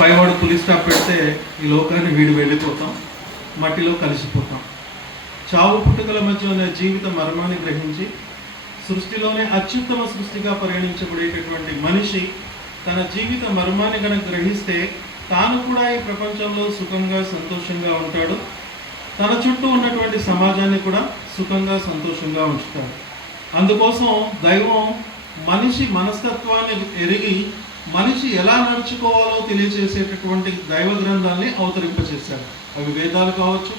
పైవాడు పులి స్టాప్ పెడితే ఈ లోకాన్ని వీడి వెళ్ళిపోతాం, మట్టిలో కలిసిపోతాం. చావు పుట్టుకల మధ్య ఉన్న జీవిత మర్మాన్ని గ్రహించి సృష్టిలోనే అత్యుత్తమ సృష్టిగా పరిగణించబడేటటువంటి మనిషి తన జీవిత మర్మాన్ని కనుక గ్రహిస్తే తాను కూడా ఈ ప్రపంచంలో సుఖంగా సంతోషంగా ఉంటాడు, తన చుట్టూ ఉన్నటువంటి సమాజాన్ని కూడా సుఖంగా సంతోషంగా ఉంచుతాడు. అందుకోసం దైవం మనిషి మనస్తత్వాన్ని ఎరిగి మనిషి ఎలా నడుచుకోవాలో తెలియజేసేటటువంటి దైవ గ్రంథాన్ని అవతరింపచేశాడు. అవి వేదాలు కావచ్చు,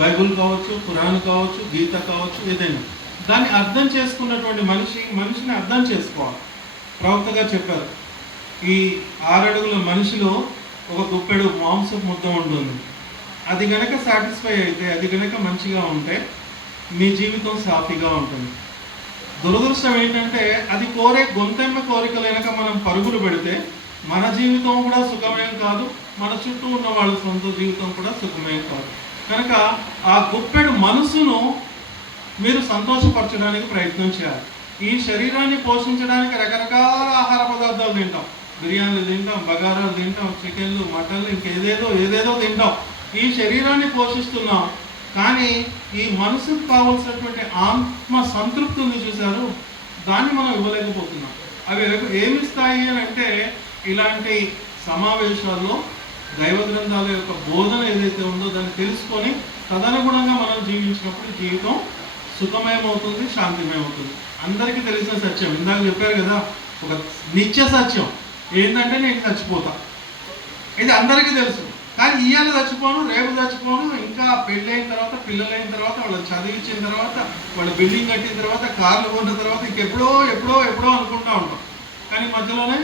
బైబుల్ కావచ్చు, పురాణం కావచ్చు, గీత కావచ్చు, ఏదైనా దాన్ని అర్థం చేసుకున్నటువంటి మనిషిని అర్థం చేసుకోవాలి. ప్రవక్తగా చెప్పారు, ఈ 6 అడుగుల మనిషిలో ఒక గుప్పెడు మాంసపు ముద్ద ఉంటుంది. అది గనక సాటిస్ఫై అయితే, అది గనక మంచిగా ఉంటే మీ జీవితం సాఫీగా ఉంటుంది. దురదృష్టం ఏంటంటే అది గొంతెమ్మ కోరికలైనక మనం పరుగులు పెడితే మన జీవితం కూడా సుఖమేం కాదు, మన చుట్టూ ఉన్న వాళ్ళ సొంత జీవితం కూడా సుఖమేం కాదు. కనుక ఆ గుప్పెడు మనసును మీరు సంతోషపరచడానికి ప్రయత్నం చేయాలి. ఈ శరీరాన్ని పోషించడానికి రకరకాల ఆహార పదార్థాలు తింటాం, బిర్యానీలు తింటాం, బగారాలు తింటాం, చికెన్లు, మటన్లు, ఇంకేదేదో తింటాం. ఈ శరీరాన్ని పోషిస్తున్నాం, కానీ ఈ మనసుకు కావాల్సినటువంటి ఆత్మ సంతృప్తి ఉంది చూశారు, దాన్ని మనం ఇవ్వలేకపోతున్నాం. అవి ఏమిస్తాయి అని అంటే ఇలాంటి సమావేశాల్లో దైవ గ్రంథాల యొక్క బోధన ఏదైతే ఉందో దాన్ని తెలుసుకొని తదనుగుణంగా మనం జీవించినప్పుడు జీవితం సుఖమయమవుతుంది, శాంతిమయమవుతుంది. అందరికీ తెలిసిన సత్యం ఇందాక చెప్పారు కదా, ఒక నిత్య సత్యం ఏంటంటే నేను చచ్చిపోతా. ఇది అందరికీ తెలుసు, కానీ ఇవాళ చచ్చిపోను, రేపు చచ్చిపోను, ఇంకా పెళ్ళైన తర్వాత, పిల్లలైన తర్వాత, వాళ్ళని చదివించిన తర్వాత, వాళ్ళ బిల్డింగ్ కట్టిన తర్వాత, కార్లు కొన్న తర్వాత ఇంకెప్పుడో ఎప్పుడో ఎప్పుడో అనుకుంటూ ఉంటాం, కానీ మధ్యలోనే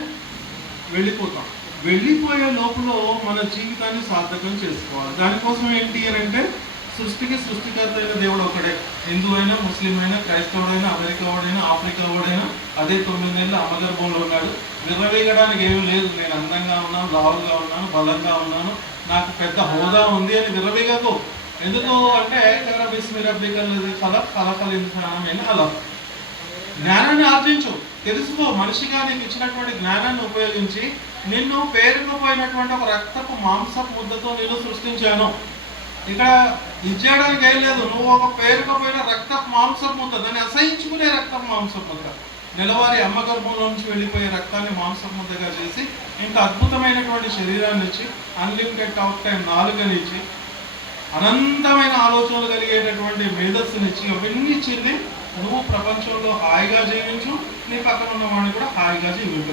వెళ్ళిపోతాం. వెళ్ళిపోయే లోపల మన జీవితాన్ని సార్థకం చేసుకోవాలి. దానికోసం ఏంటి అని అంటే సృష్టికర్త అయిన దేవుడు ఒకడే. హిందూ అయినా, ముస్లిం అయినా, క్రైస్తవుడైనా, అమెరికా వాడైనా, ఆఫ్రికా వాడైనా అదే 9 నెలలు అమ్మగర్భంలో ఉన్నాడు. విర్రవేయడానికి ఏమీ లేదు. నేను అందంగా ఉన్నాను, లావుగా ఉన్నాను, బలంగా ఉన్నాను, నాకు పెద్ద హోదా ఉంది అని విర్రవేయకు. ఎందుకు అంటే అలా జ్ఞానాన్ని ఆర్జించు, తెలుసుకో. మనిషిగా నీకు ఇచ్చినటువంటి జ్ఞానాన్ని ఉపయోగించి నిన్ను పేరుకుపోయినటువంటి ఒక రక్తపు మాంసపు ముద్దతో నేను సృష్టించాను. ఇక్కడ ఇచ్చేయడానికి ఏం లేదు. నువ్వు ఒక పేరుకుపోయిన రక్తపు మాంసపు ముద్ద, దాన్ని అసహించుకునే రక్తపు మాంసపు ముద్ద, నెలవారి అమ్మ గర్భంలో నుంచి వెళ్ళిపోయే రక్తాన్ని మాంసపు ముద్దగా చేసి ఇంత అద్భుతమైనటువంటి శరీరాన్ని ఇచ్చి, అన్లిమిటెడ్ టాక్ టైం నాలుగనిచ్చి, అనంతమైన ఆలోచనలు కలిగేటటువంటి మేధస్సునిచ్చి, అవన్నీ ఇచ్చింది నువ్వు ప్రపంచంలో హాయిగా జీవించు, నీ పక్కన ఉన్న వాడిని కూడా హాయిగా జీవించు.